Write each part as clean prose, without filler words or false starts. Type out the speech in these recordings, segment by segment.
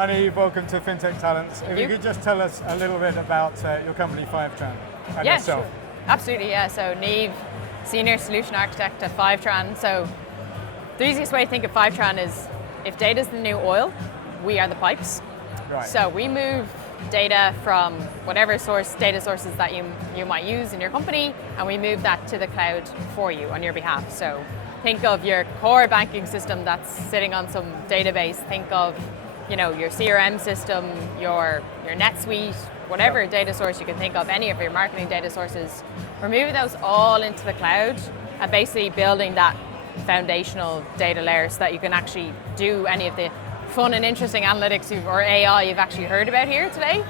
Hi Niamh, welcome to Fintech Talents. If you could just tell us a little bit about your company Fivetran and yourself. Sure. Absolutely, yeah. So Niamh, Senior Solution Architect at Fivetran. So the easiest way to think of Fivetran is if data is the new oil, we are the pipes. Right. So we move data from whatever data sources that you might use in your company, and we move that to the cloud for you on your behalf. So think of your core banking system that's sitting on some database. Think of your CRM system, your NetSuite, whatever data source you can think of, any of your marketing data sources. We're moving those all into the cloud and basically building that foundational data layer so that you can actually do any of the fun and interesting analytics or AI you've actually heard about here today.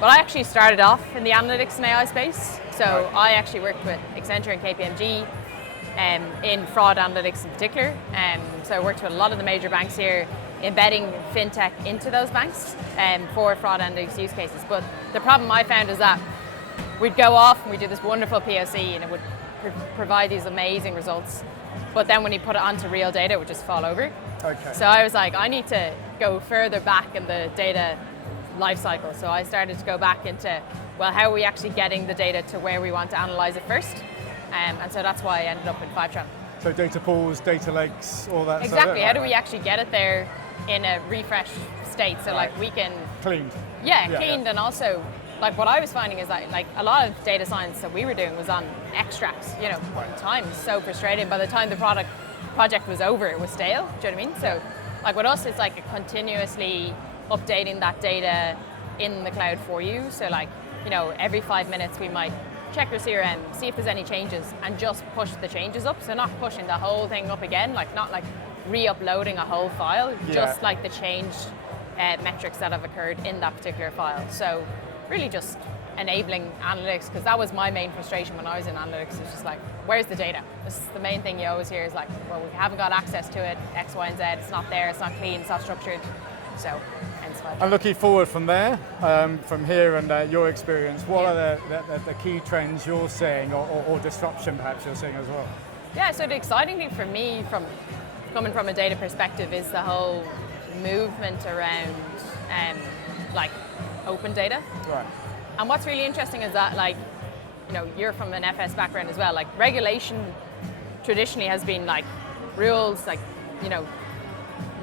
But I actually started off in the analytics and AI space. So I actually worked with Accenture and KPMG in fraud analytics in particular. So I worked with a lot of the major banks here, embedding fintech into those banks for fraud analytics use cases. But the problem I found is that we'd go off and we'd do this wonderful POC and it would provide these amazing results. But then when you put it onto real data, it would just fall over. Okay. So I was like, I need to go further back in the data lifecycle. So I started to go back into, well, how are we actually getting the data to where we want to analyze it first? And so that's why I ended up in Fivetran. So data pools, data lakes, all that Exactly. sort of, How do we actually get it there in a refreshed state? So like we can... Cleaned. Cleaned. And also, like what I was finding is that like a lot of data science that we were doing was on extracts, time is so frustrating. By the time the project was over, it was stale. Do you know what I mean? So like with us, it's like continuously updating that data in the cloud for you. So like, every 5 minutes we might check your CRM, see if there's any changes and just push the changes up. So not pushing the whole thing up again, not like re-uploading a whole file, just like the changed metrics that have occurred in that particular file. So really just enabling analytics, because that was my main frustration when I was in analytics. It's just like, where's the data? This is the main thing you always hear is like, well, we haven't got access to it, X, Y, and Z, it's not there, it's not clean, it's not structured. So, hence why. And looking forward from there, from here and your experience, what are the key trends you're seeing or disruption perhaps you're seeing as well? Yeah, so the exciting thing for me coming from a data perspective is the whole movement around open data. Right. And what's really interesting is that you're from an FS background as well, regulation traditionally has been rules,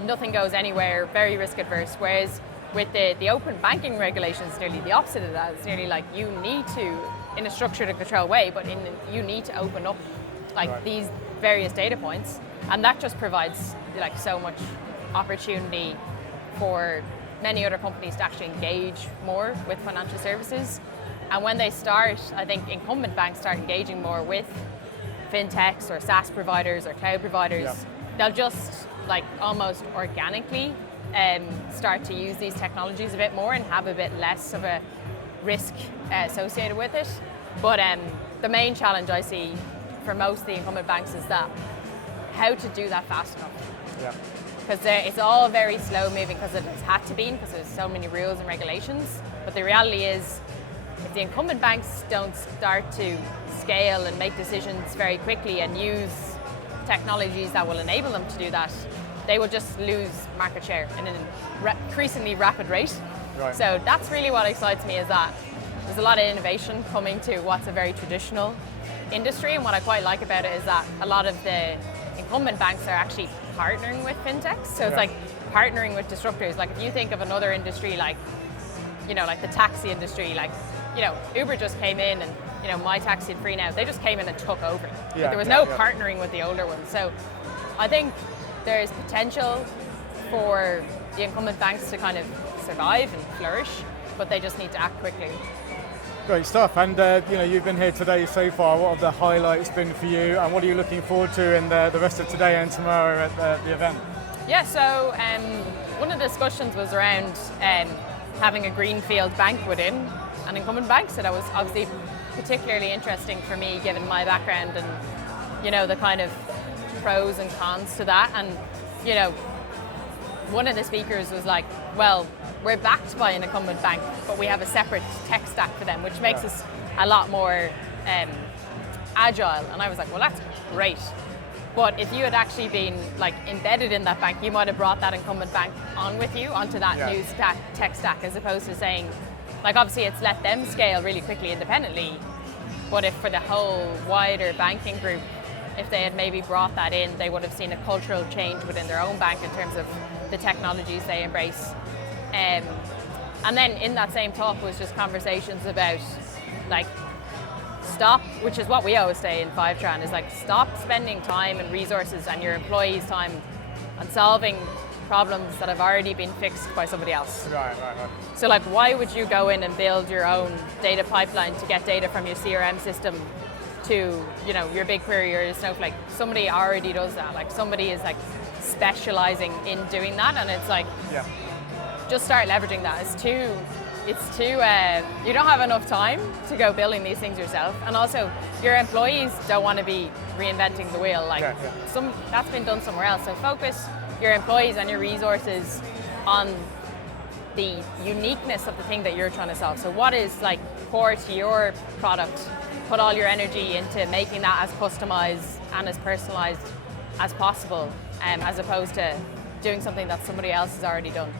nothing goes anywhere, very risk adverse, whereas with the open banking regulations, nearly the opposite of that. It's nearly like you need to, in a structured and controlled way, but you need to open up these various data points, and that just provides so much opportunity for many other companies to actually engage more with financial services. And when they start, I think incumbent banks start engaging more with fintechs or SaaS providers or cloud providers, they'll just almost organically start to use these technologies a bit more and have a bit less of a risk associated with it. But the main challenge I see for most of the incumbent banks is that how to do that fast enough. Yeah. Because it's all very slow moving because it has had to be, because there's so many rules and regulations. But the reality is, if the incumbent banks don't start to scale and make decisions very quickly and use technologies that will enable them to do that, they will just lose market share in an increasingly rapid rate. Right. So that's really what excites me, is that there's a lot of innovation coming to what's a very traditional industry. And what I quite like about it is that a lot of the incumbent banks are actually partnering with fintechs. So it's like partnering with disruptors. If you think of another industry like the taxi industry, Uber just came in and My Taxi and Free Now, they just came in and took over. There was no partnering with the older ones. So I think there's potential for the incumbent banks to kind of survive and flourish, but they just need to act quickly. Great stuff. And you've been here today so far. What have the highlights been for you, and what are you looking forward to in the rest of today and tomorrow at the event? Yeah, so one of the discussions was around having a greenfield bank within an incumbent bank. So that was obviously particularly interesting for me, given my background and the kind of pros and cons to that. And one of the speakers was like, well, we're backed by an incumbent bank, but we have a separate tech stack for them, which makes us a lot more agile. And I was like, well, that's great. But if you had actually been like embedded in that bank, you might have brought that incumbent bank on with you onto that new tech stack, as opposed to saying, like obviously it's let them scale really quickly independently, but if for the whole wider banking group, if they had maybe brought that in, they would have seen a cultural change within their own bank in terms of the technologies they embrace. And then in that same talk was just conversations about like stop, which is what we always say in Fivetran, is like stop spending time and resources and your employees' time on solving problems that have already been fixed by somebody else. Right. So like why would you go in and build your own data pipeline to get data from your CRM system to, you know, your BigQuery or your Snowflake? Somebody already does that. Like somebody is like specializing in doing that, and it's like just start leveraging that. It's too you don't have enough time to go building these things yourself, and also your employees don't want to be reinventing the wheel. Like that's been done somewhere else. So focus your employees and your resources on the uniqueness of the thing that you're trying to solve. So what is like core to your product? Put all your energy into making that as customized and as personalized as possible, as opposed to doing something that somebody else has already done.